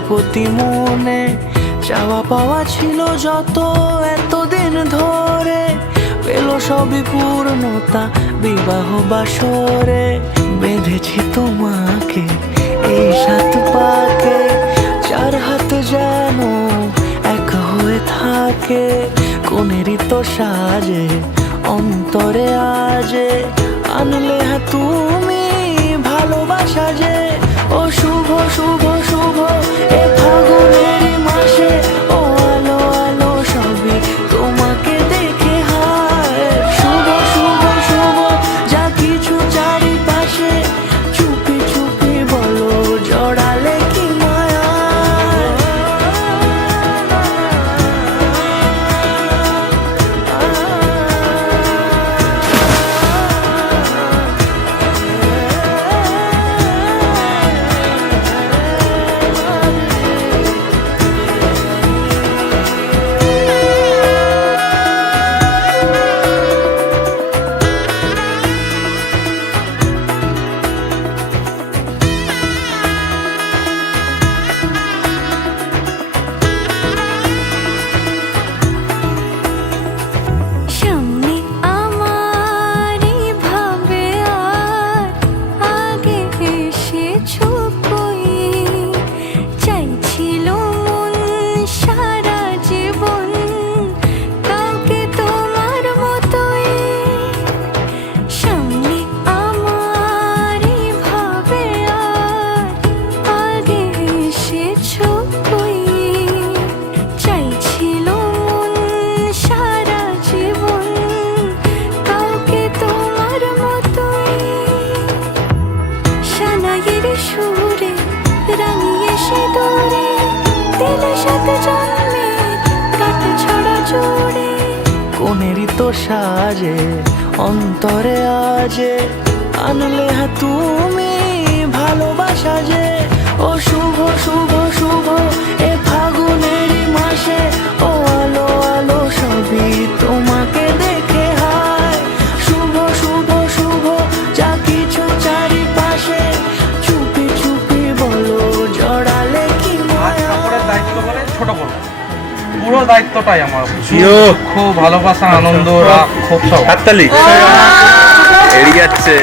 প্রজাপতি মনে চাওয়া পাওয়া ছিল যত এতদিন ধরে, পেল সবই পূর্ণতা বিবাহ বাসরে। বেঁধেছি তোমাকে এই 7 পাকে, 4 হাত যেন এক হয়ে থাকে। কোনেরই তো সাজে অন্তরে আজে, আনলে তুমি ভালোবাসা যে। ও শুভ শুভ শুভ এ ফাগুনের মাসে, ও আলো আলো সবই তোমাকে দেখে হায়। শুভ শুভ শুভ যা কিছু চারিপাশে, চুপি চুপি বলো জড়ালে কি মায়া। কোনেরই তো সাজে অন্তরে আজে, আনলে তুমি ভালোবাসা যে। ও শুভ শুভ শুভ এ ফাগুনের মাসে, ও আলো আলো সবই তোমাকে দেখে হায়। শুভ শুভ শুভ যা কিছু চারিপাশে, চুপি চুপি বলো জড়ালে কি মায়া। দায়িত্ব করে ছোট বড় পুরো দায়িত্বটাই আমার, খুব ভালোবাসা আনন্দ খুব সব। হাততালি এড়িয়ে যাচ্ছে।